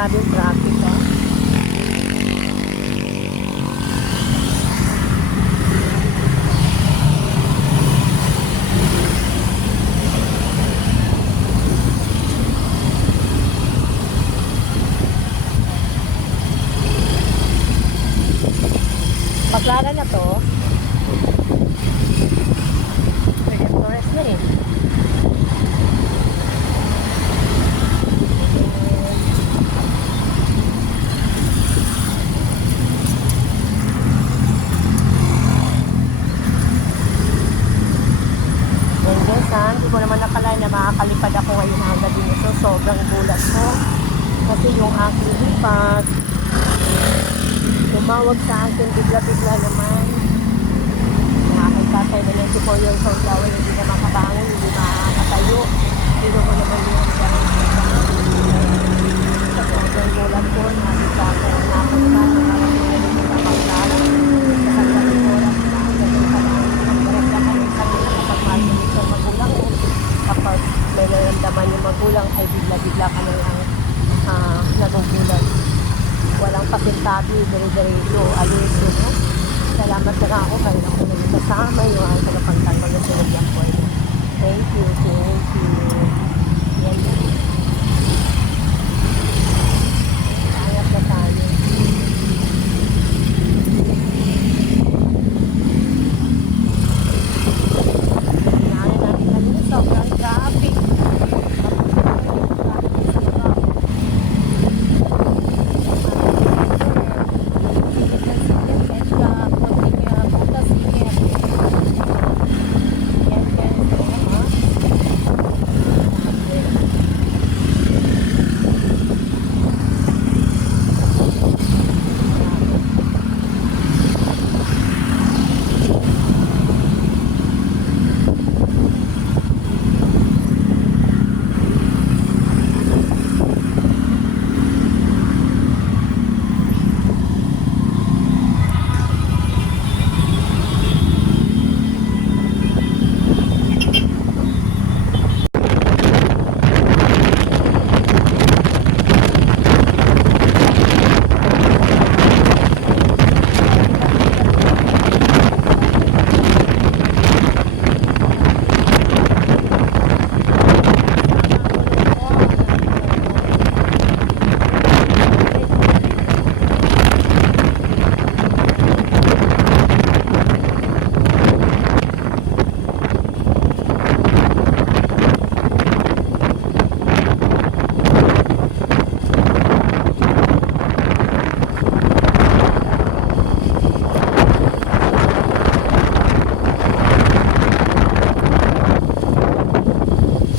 Grabe yung traffic. Oh. Baklara na to. Pwede forest na eh. Yan guys ha, hindi ko naman nakalain na makakalipad ako ngayon hanggang din ito. Ko. Kasi yung aking lipat, tumawag sa akin bigla-bigla naman. Yung aking tatay na 94 years old daw, hindi na makabangon, hindi makakatayo. Pero ko naman yung gano'n sa sobrang gulat ko, nakita akin, napunta, nakarating na sa pagkala. Sa sabi oras na, ganun pa lang. Naramdaman yung kanila kapag mahal mo ito magulang mo. Kapag may naramdaman yung magulang, ay bigla-bigla ka na lang ah, nagugulat walang pasintabi, dire-diretso, alis, you know. Salamat na ako, kayo lang ko naging kasama, yung ang tagapagtanggol ng sinigyan thank you. Yan. Sayap na tayo. Kailangan natin kanina, sobrang traffic.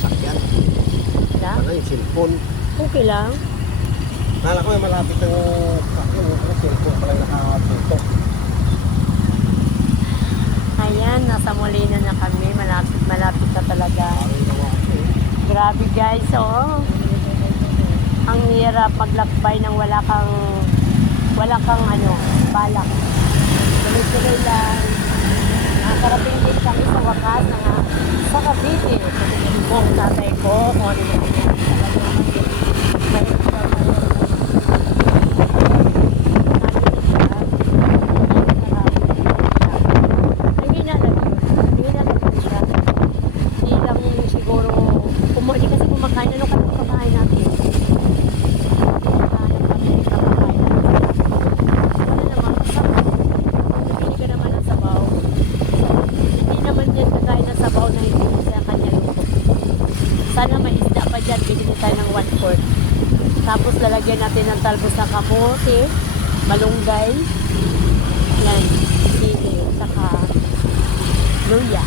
Sakyan. Na? Ano yung cellphone? Okay lang. Nala ko may malapit ng sakyan. Yung cellphone pala nakatutok. Ayan, nasa Molina na kami. Malapit, malapit na talaga. Grabe guys, oh. Ang hirap maglakbay ng wala kang wala kang ano, balak. Tuloy-tuloy lang. Nakakarating din kami sa wakas na nga sa Cavite. Sabihin ko ang tatay ko kung ano na nangyari sa kanya. May Nangina lang yun. Nangina lang yun siya. Hindi lang siguro, kumuli kasi kumakain. Ano ka kumakain natin? Kumakain kami, kumakain natin. Wala naman, sabaw. Nabili ka naman ng sabaw. Hindi naman yan kakain ng sabaw na hindi sa kanya luto. Sana may isda pa dyan, bibili tayo ng one quart. Tapos lalagyan talbos ng kamote, malunggay, yan, sili, saka luya.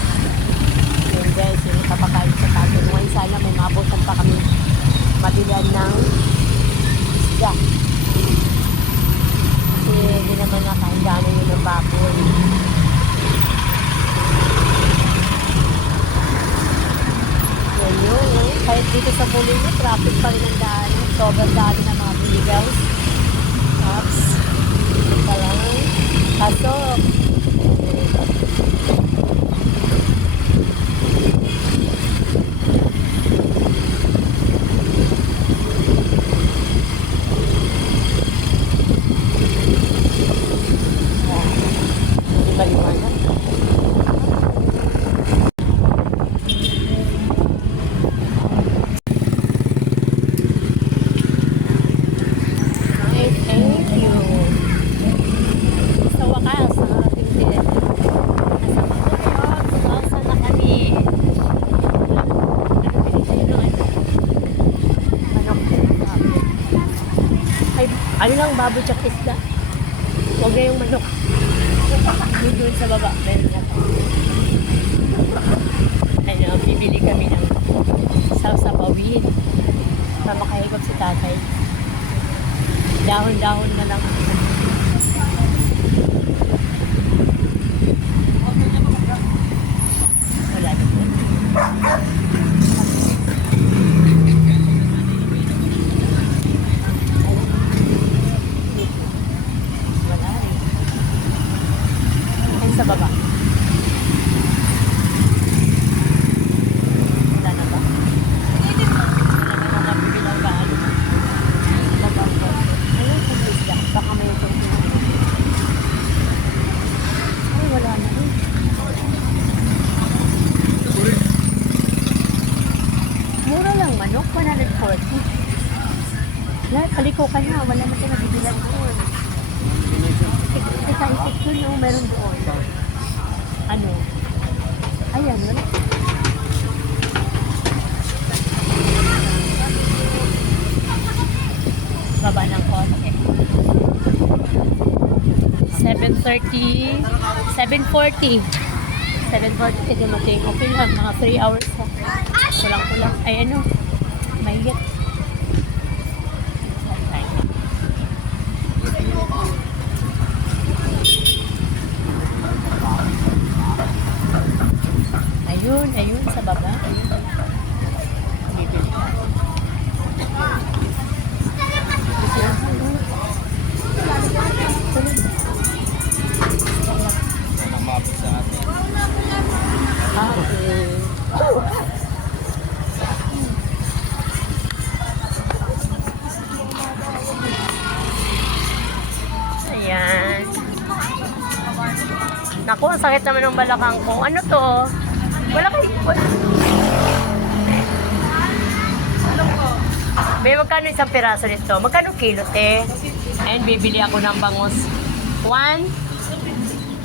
maabutan pa kami mabilan ng isda. Kasi hindi naman nakahandaan yun ng baboy. Yun, eh. Kahit dito sa Bulino, traffic pa rin ang daan. Sobrang dami ng mga biligaws. Ops. Ito lang. Pasok. Hindi ba liwanag? Ay, thank you. Sa wakas, ang ating din. Nasa Bacolod, sumasa na kami. Ano pinili nyo, ano? Manok din ang sabi. Ay, ano lang, baboy tsaka isda. Huwag yung manok. Doon sa baba, meron na to. Ano, bibili kami ng sawsapawin para makahigop si tatay. Dahon-dahon na lang. Wala na po. Wala rin. Ay, sa baba. Wala na ba? Wala na mga bibilang gaano. Ayun, kung isda. Baka may itong Ay, wala na eh. Manok, 140. Lahat, paliko ka na. Wala na siya nabibilan doon. Isa isip ko no, meron doon. Ano? Ayan, wala. Baba ng konti. 7.30, 7.40. 7.40 ka dumating. Okay lang, mga 3 hours na. Kulang-kulang. Ay ano, naman ng balakang ko. Ano to? Wala kay... May magkano isang piraso nito? Magkano kilo, te? Ayan, bibili ako ng bangus. One?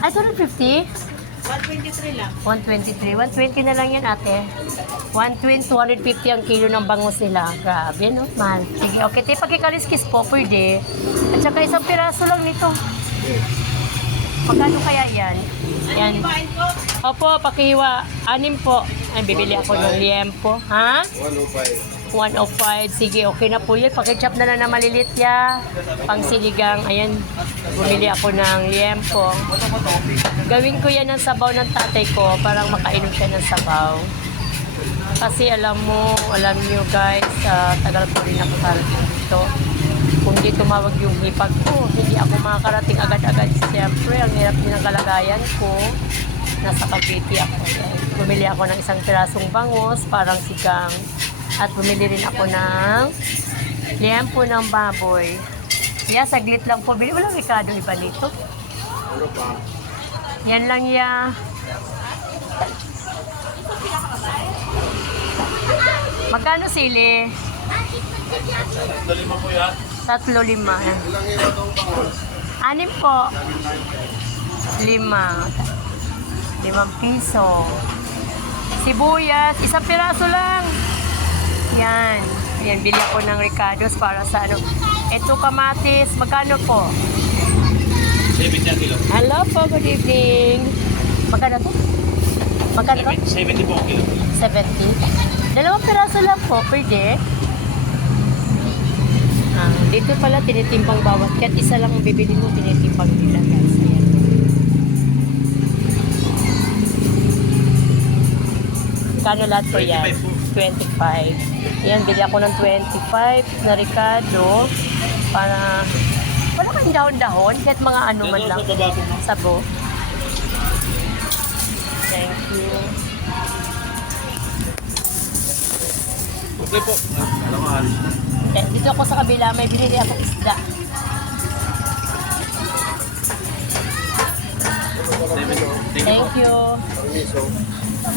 Ay, 250? 123 lang. 123. 120 na lang yan, ate. 120, 250 ang kilo ng bangus nila. Grabe, no? Mahal. Sige, okay. Te, pagkikaliskis po, pwede. At saka isang piraso lang nito. Magkano kaya yan? Yan. Opo, pakihiwa. Anim po. Ay, bibili ako ng liempo. Ha? 105. 105. Sige, okay na po yun. Pakichop na lang na malilit ya. Pang sinigang. Ayan, bumili ako ng liempo. Gawin ko yan ng sabaw ng tatay ko. Parang makainom siya ng sabaw. Kasi alam mo, alam niyo guys, sa tagal ko rin nakakarating dito. Kung di tumawag yung hipag ko, hindi ako makakarating agad-agad. Siyempre, ang hirap din ng kalagayan ko. Nasa Cavite ako. Bumili ako ng isang pirasong bangus, parang sigang. At bumili rin ako ng liempo ng baboy. Yeah, saglit lang po. Bili walang Ricardo iba dito. Ano pa? Yan lang ya. Magkano sili? Dali mo po yan. Tatlo lima. Ilang hilo itong bangus? Anim po. Lima. Limang piso. Sibuyas. Isang piraso lang. Yan. Yan, bili ako ng Ricardo's para sa ano. Ito kamatis. Magkano po? 70 kilo. Hello po, good evening. Magkano to? Magkano to? 70 po kilo. 70. Dalawang piraso lang po, pwede. Ah, dito pala tinitimbang bawat kat isa lang ang bibili mo, tinitimbang nila guys. Ayan. Kano lahat po yan? 25. Yan, bili ako ng 25 na Ricardo para wala kang dahon-dahon kahit mga ano man lang. Sabo. Thank you. Okay po. Alamaan. Eh, dito ako sa kabila, may binili ako isda. Thank you. Miso.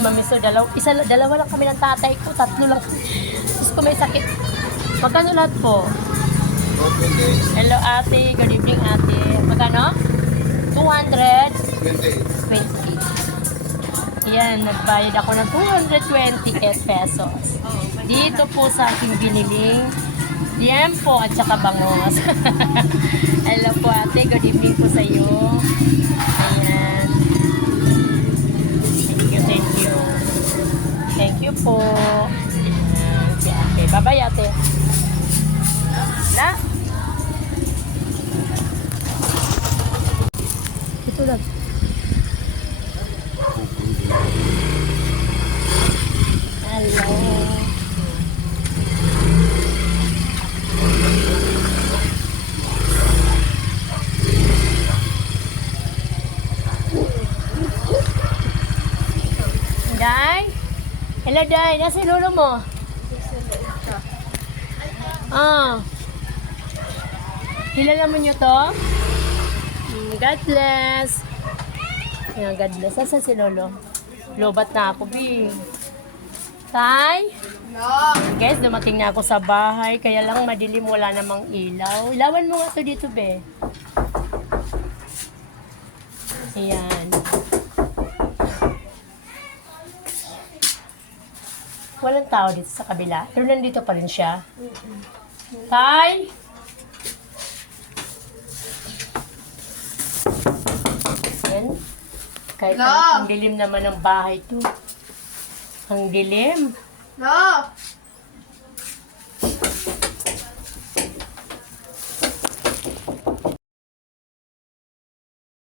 Mamiso, dalaw, isa, dalawa lang kami ng tatay ko, tatlo lang. Tapos ko may sakit. Magkano lahat po? 28. Hello ate, good evening ate. Magkano? 200? 28. 20. Yan, nagbayad ako ng 228 pesos. Dito po sa aking biniling liempo at saka bangos. Hello po ate, good evening po sa iyo. Ayan. Thank you, thank you. Thank you po. Ayan, si ate. Bye-bye ate. Na? Ito lang. Hello. Day? Hello, Day. Nasa lolo mo? Ah. Kilala mo nyo to? Mm, God bless. Yan, God bless. Saan si lolo? Lobat na ako, Bing. Tay? Guys, dumating na ako sa bahay, kaya lang madilim, wala namang ilaw. Ilawan mo nga to dito, be. Ayan. Walang tao dito sa kabila. Pero nandito pa rin siya. Tay? Yan. Kahit ang, ang dilim naman ng bahay to. Ang dilim. No!